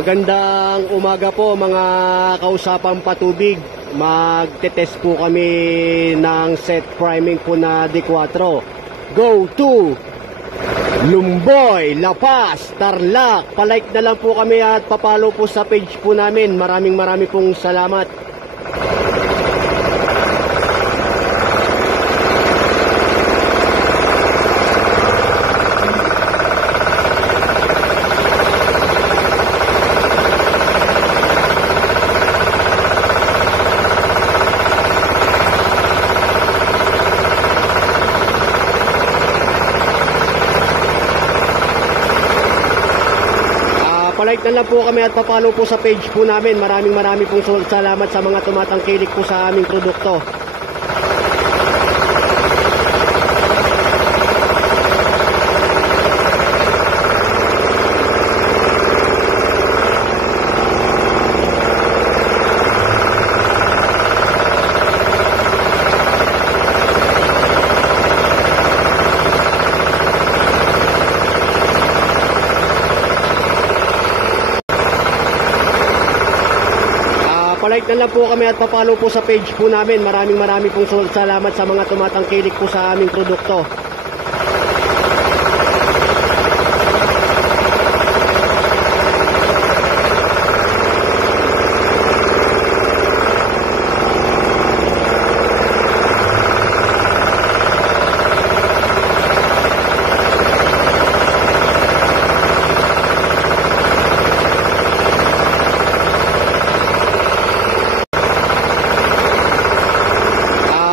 Magandang umaga po mga kausapang patubig. Magte-test po kami ng set priming po na D4. Go to Lumboy, La Paz, Tarlac. Palike na lang po kami at papalo po sa page po namin. Maraming pong salamat. Palike na lang po kami at papalo po sa page po namin. Maraming pong salamat sa mga tumatangkilik po sa aming produkto. Palike na lang po kami at papalo po sa page po namin. Maraming pong salamat sa mga tumatangkilik po sa aming produkto.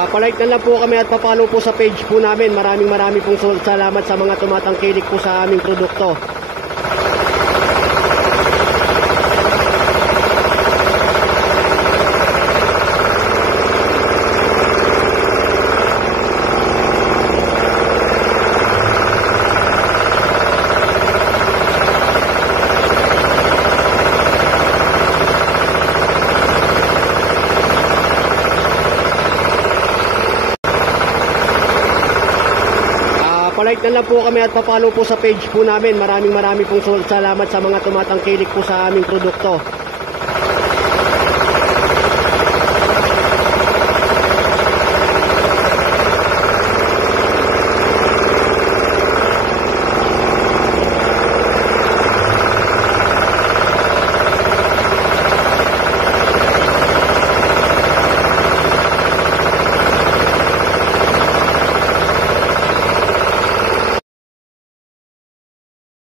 Palike na lang po kami at papalo po sa page po namin. Maraming pong salamat sa mga tumatangkilik po sa aming produkto. Palike na lang po kami at papalo po sa page po namin. Maraming pong salamat sa mga tumatangkilik po sa aming produkto.